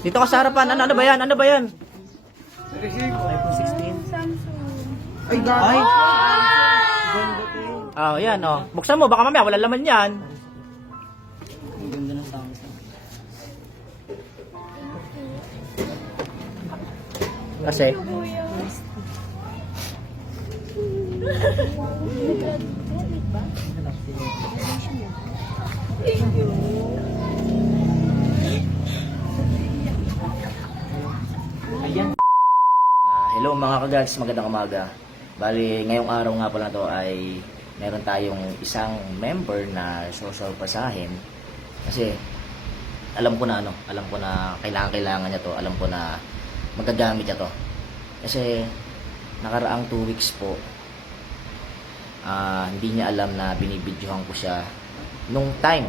Dito ka sa harapan. Ano, ano ba yan? Ano ba yan? iPhone 16. Ay, Ay. Ah, yan oh. Buksan mo, baka mamaya wala laman yan. Ang ganda ng Samsung. Kasi, Ah, hello mga kagags, magandang umaga. Bali, ngayong araw nga pala to ay meron tayong isang member na sosorpasahin. Kasi alam ko na ano, alam ko na kailangan kailangan niya to, alam ko na magagamit niya to. Kasi nakaraang 2 weeks po ah, hindi niya alam na binibidyohan ko siya nung time,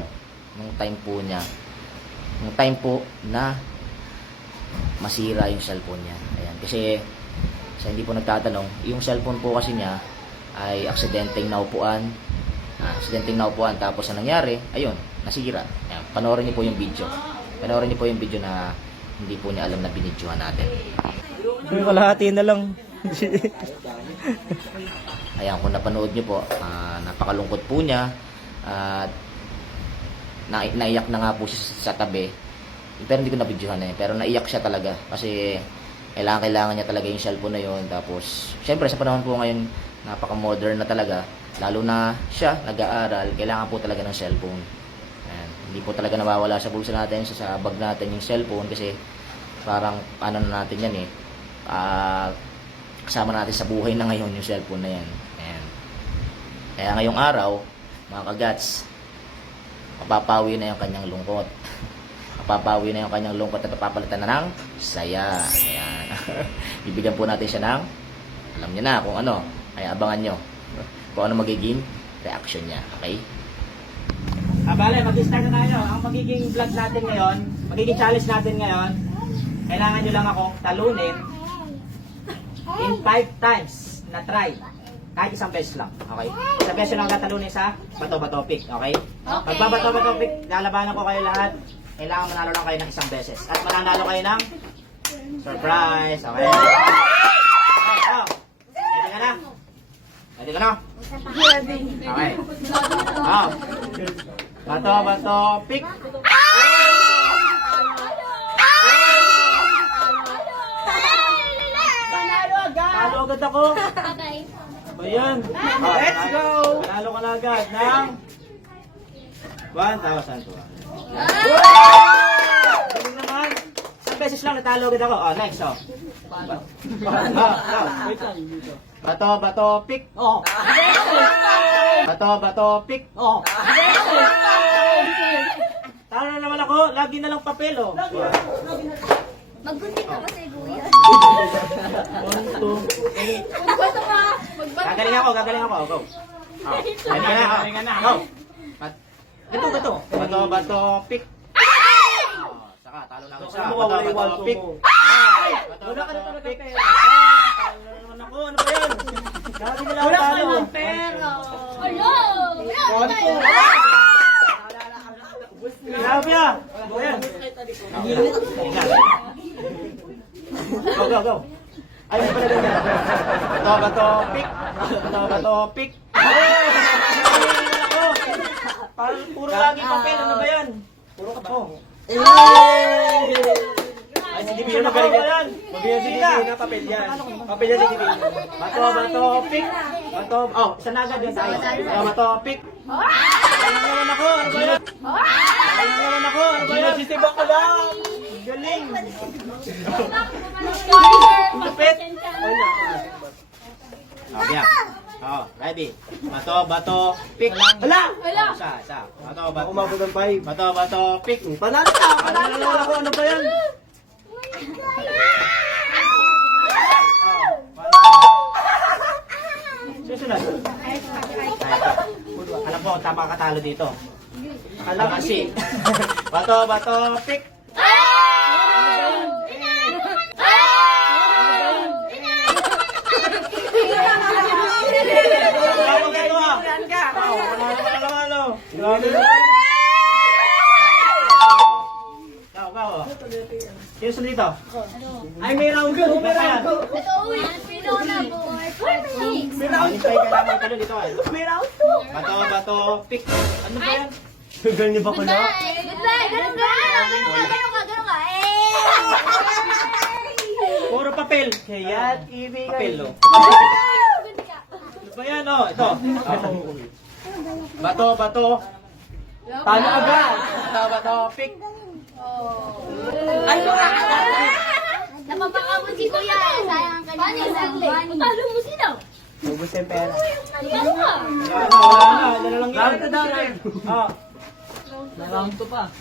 nung time po niya. Nung time po na masira yung cellphone niya. Ayan. Kasi sa hindi po nagtatanong, yung cellphone po kasi niya ay aksidenteng naupuan. Ah, aksidenteng naupuan. Tapos ang nangyari, ayun, nasira. Ayan. Panoorin niyo po yung video. Panoorin niyo po yung video na hindi po niya alam na binidyohan natin. Yung kalahati na lang. Ayan, kung napanood niyo po, ah, napakalungkot po niya. At na, naiyak na nga po siya sa, tabi. Pero hindi ko nabidyohan eh. Pero naiyak siya talaga. Kasi kailangan, kailangan niya talaga yung cellphone na yun. Tapos, syempre sa panahon po ngayon, napaka-modern na talaga. Lalo na siya, nag-aaral, kailangan po talaga ng cellphone. Ayan. Hindi po talaga nawawala sa bulsa natin, sa, bag natin yung cellphone. Kasi parang ano na natin yan eh. Ah, kasama natin sa buhay na ngayon yung cellphone na yan. Kaya ngayong araw, mga kagats, mapapawi na yung kanyang lungkot. mapapawi na yung kanyang lungkot at papalitan na ng saya. Ayan. Bibigyan po natin siya ng, alam niyo na kung ano, ay abangan nyo kung ano magiging reaction niya. Okay? Ah, bale, mag-start na tayo. Ang magiging vlog natin ngayon, magiging challenge natin ngayon, kailangan nyo lang ako talunin in 5 times na try. Kahit isang beses lang. Okay? Isang beses lang tatalunin sa bato-bato pick. Okay? Pag bato-bato pick, lalabanan ko kayo lahat. Kailangan manalo lang kayo ng isang beses. At mananalo kayo ng surprise. Okay? Okay, oh. Ready ka na? Ready ka na? Okay. Oh. Bato-bato pick. Talo agad ako. Ba yan? Let's go! Panalo ka na agad ng 1,000 to. Galing naman. Isang beses lang natalo agad ako. Oh, next, oh. Ba-. Wait lang, dito. Bato, bato, pick. Oh. Bato, bato, pick. Oh. Talo na naman ako. Lagi na lang papel, oh. Maggunting ka kasi, two. Magbato ka. Magbato Gagaling ako, gagaling ako. Go. Oh. Ka na, oh. Galing ka na. Go. Ito, ito. Bato, bato, pick. Oh, saka, talo na ako siya. Bato, wala bato, pick. Wala ka na talaga pick. pera. Ah, talo na naman ako. Ano ba yan? Lagi nila ako Wala ka talo. ng pera. Hello! One, two. Grabe ah. Go yan. Go, go. Ay, hindi pala ganyan. Bato, bato, pick. Bato, bato, pick. Ako. Parang puro lagi papel. Ano ba yan? Puro ka po. Ay, sige, biro na galing yan. Mabigyan si Bibi na papel yan. Papel yan si Bibi. Bato, bato, pick. Bato, oh, isa na agad yun tayo. Bato, bato, pick. Ano naman ako? Ano ba yan? Ano naman ako? Ano ba yan? Sisibak ko lang. Galing. Lupit. Okay na. Oh, ready. Bato, bato, pick. Hala! Hala! Oh, Isa, isa. Bato, bato. Umabot ng 5. Bato, bato, pick. Panalo ka! Ano na naman ako? Ano ba yan? Susunod. Alam ko, tama ka talo dito. Alam kasi. bato, bato, pick. Sino sunod dito? Ay, may round 2. May round 2. Ito, uy. Sino na? Perfect. May round 2. Kailangan ka dito. May round 2. Bato, bato, pick. Ano ba yan? Niyo ba Goodbye. Goodbye. Ganun ka. Ganun ka. Ganun ka. Ganun ka. Eh. Puro papel. Kaya, papel, oh. Ganun ka. Ano ba yan, oh? Ito. Bato, bato. Talo agad. Bato, bato, pick. Ano ka? Napapakabot si Kuya. Sayang ang kanina. Talo mo sino? Ubus yung pera. Talo ka. Wala na, wala na. Wala lang yan. Round to down, eh. Oh. Round to pa.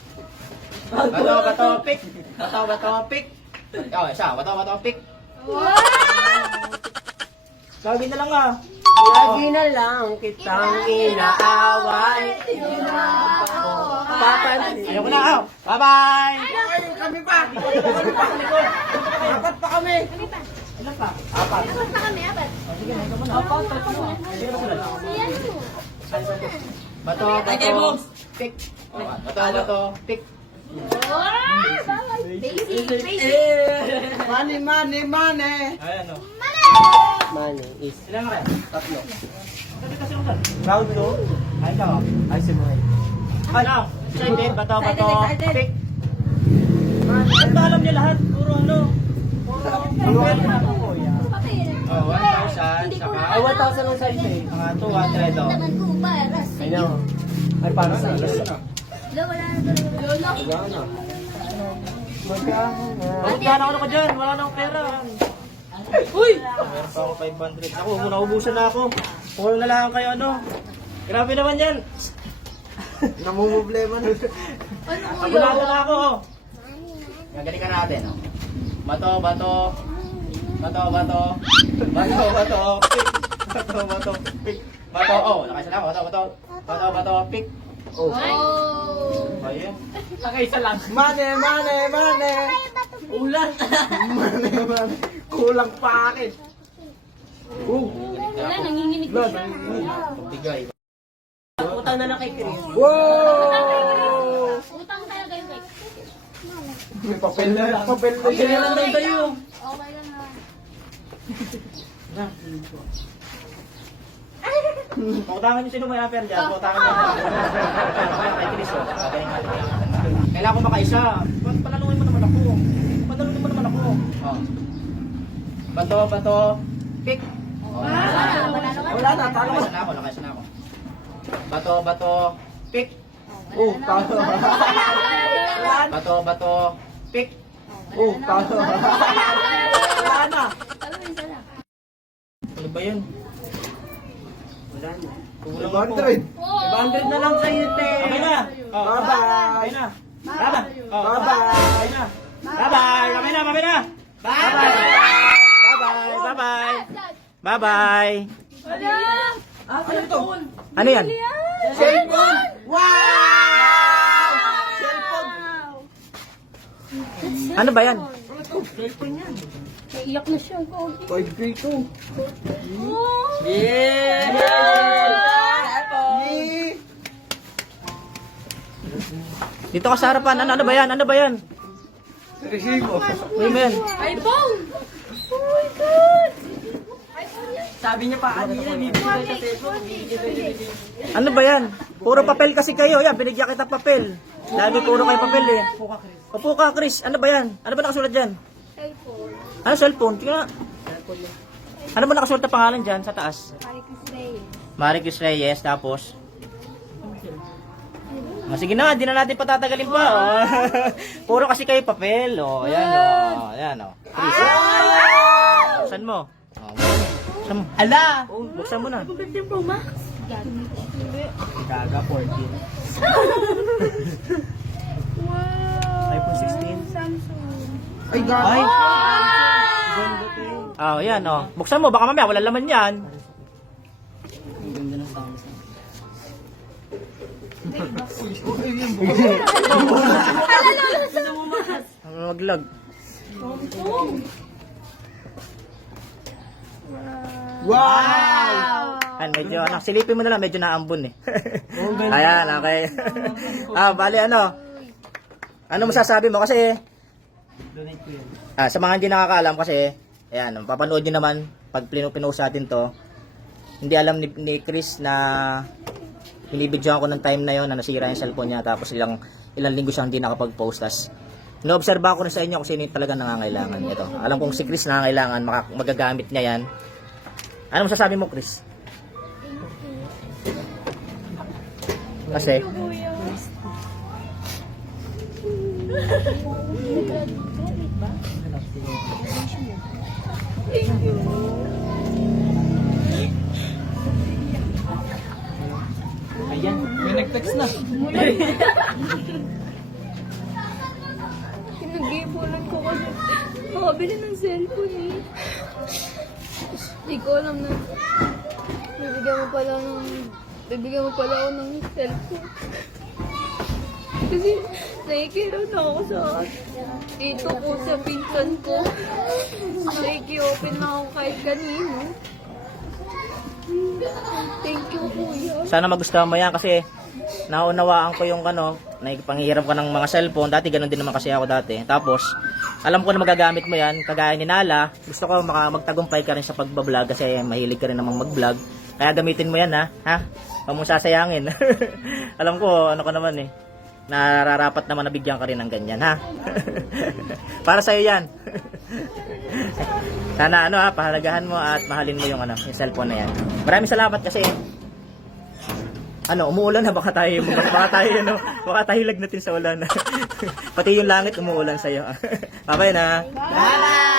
Bato, bato, pick. Bato, bato, pick. Oh, isa. Bato, bato, pick. Lagi na lang ah. Lagi na lang kitang inaaway. Papansin. Ayoko na. Oh. Bye-bye. Kami pa! Apat pa kami! Apat. Apat na kami. Apat. Apat, tatlo. Yan mo. Bato, bato, pick. Oh, bato, bato, pick. Basic. Basic. Money, money, money! Ayan oh. Money is Ilan ka tatlo. Round 2? Ay, ikaw. oh. Ay, si Moy. Ano? Excited? Bato, bato, pick. Ano ba alam niya lahat? Puro ano? Ano na kuya? Papel. Oh, 1,000. Saka, Ay, 1,000 ang size eh. mga 200 oh. Naman ko para know. Ay, para sa iyo. Lo, wala na talaga. Wala na. Magkano na? Magkano ako ko dyan? Wala na akong pera. Uy! Meron pa ako 500. Ako, muna ubusan na ako. Puro na lang kayo ano. Grabe naman yan. Namumblema na. Abulado na ako. oh. Gagaling ka natin. Oh. Bato, bato. Bato, bato. Bato, bato. Pick. Bato, bato. Bato, oh. Nakaisa na ako. Bato, bato. Bato, bato. Pick. Oh. Oh. Ayun. Money, money, money! Ulan! money, money. Kulang pa akin. Oh. Wala, nanginginig ko siya. Bigay. Utang na lang kay Chris. Wow! Utang talaga yung cake. May papel na. Papel na. Papel na lang tayo. Okay lang na. Pautangan niyo sino may aper dyan. Pautangan niyo. Kay Chris. oh. Yan. Kailangan ko makaisa. Panalunin mo naman ako. Panalunin mo naman ako. Oh. Bato, bato. Pick. Oh. Wala na, wala na. Wala na, talo Nakaisa na ako, nakaisa na ako. Bato, bato. Pick. Oh, talo. Bato, bato. Pick. Oh, talo. Wala na. Talo, isa na. Ano ba yun? Wala na. Kulang ako. 500. Oh. 500 na lang sa'yo, te. Okay na. Oh. Bye-bye. Okay na. Bye-bye. Oh. Bye-bye. Okay na. Bye-bye. Okay na, okay na. Bye-bye. Bye-bye. Bye-bye. Bye-bye. Wala. Ah, ano to? Ano yan? Cellphone! Wow! Cellphone! Ano ba yan? Cellphone yan. Naiyak na siya. Pogi. 5K to. Oh. Yeah! Yeah! Dito ka sa harapan. Ano, ano ba yan? Ano ba yan? Resibo. Ba yan? iPhone! Oh my God! Sabi niya pa, ano yan, bibigay sa cellphone. Ano ba yan? Puro papel kasi kayo. Yan, binigyan kita papel. Dahil puro kayo papel eh. Upo ka, Chris. Ano ba yan? Ano ba nakasulat dyan? iPhone. Ano cellphone? Nga. Ano ba nakasulat na pangalan dyan sa taas? Maricus Reyes. Maricus Reyes, tapos... Ah, sige na, di na natin patatagalin pa. Oh. Puro kasi kayo papel. Oh, ayan, oh. Ayan, oh. Chris. Buksan mo. Oh, buksan mo. Ala! Oh, buksan mo na. Birthday Pro Max? Gaga 14. Wow! iPhone 16. Samsung. Ay, gaga! Ay! Oh, ayan, oh. Buksan mo, baka mamaya wala laman yan. Ang ganda ng Samsung. Maglag. Wow! Ayan, medyo, ano, silipin mo na lang, medyo naambun eh. Ayan, okay. ah, bali, ano, ano masasabi mo? Kasi, ah, sa mga hindi nakakaalam kasi, ayan, papanood nyo naman, pag pinu- pinost natin to, hindi alam ni, ni Chris na binibidyoan ko ng time na yon na nasira yung cellphone niya tapos ilang ilang linggo siyang hindi nakapag-post tas Inoobserba ko na sa inyo kung sino yung talaga nangangailangan ito. Alam kong si Chris nangangailangan, magagamit niya yan. Ano masasabi mo, Chris? Kasi, Ayan, may nag-text na. Pinag-iipunan ko kasi makabili ng cellphone eh. Hindi ko alam na bibigyan mo pala ng bibigyan mo pala ako ng cellphone. Kasi nakikiraw na ako sa dito ko sa pinsan ko. Nakiki-open na ako kahit kanino. Thank you, kuya. sana magustuhan mo yan kasi naunawaan ko yung ano, naipanghiram ka ng mga cellphone. Dati ganun din naman kasi ako dati. Tapos, alam ko na magagamit mo yan. Kagaya ni Nala, gusto ko maka magtagumpay ka rin sa pagbablog kasi mahilig ka rin namang mag-vlog. Kaya gamitin mo yan ha. Ha? Huwag mong sasayangin. alam ko, ano ka naman eh. Nararapat naman nabigyan ka rin ng ganyan ha. Para sa'yo yan. Sana ano ha, pahalagahan mo at mahalin mo yung ano, yung cellphone na yan. Maraming salamat kasi ano, umuulan na baka tayo baka tayo ano, baka tayo lagnatin sa ulan. Pati yung langit umuulan sa iyo. Bye na. Bye!